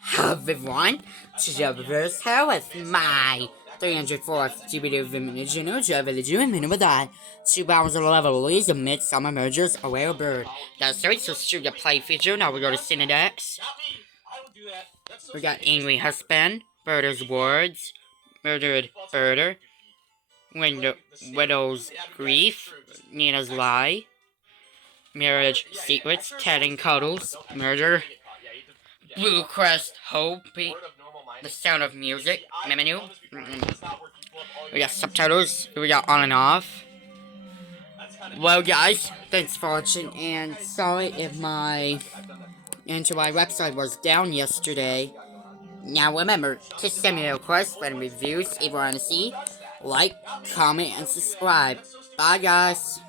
Hello everyone, today I'll be here with my 304th GBD Viminiginal Javeliju and Minimodai. 2 pounds of level is a Midsomer Mergers a Whale Bird. That's right, so shoot the play feature. Now we go to Cinedex. We got Angry Husband, Birder's Words, Murdered Birder, Widow's Grief, Nina's Lie, Marriage Secrets, Ted and Cuddles, Murder, Blue Crest Hope, The Sound of Music, menu. We got subtitles, we got on and off. Well guys, thanks for watching, and sorry if my website was down yesterday. Now remember to send me a request and reviews if you want to see. Like, comment, and subscribe. Bye guys.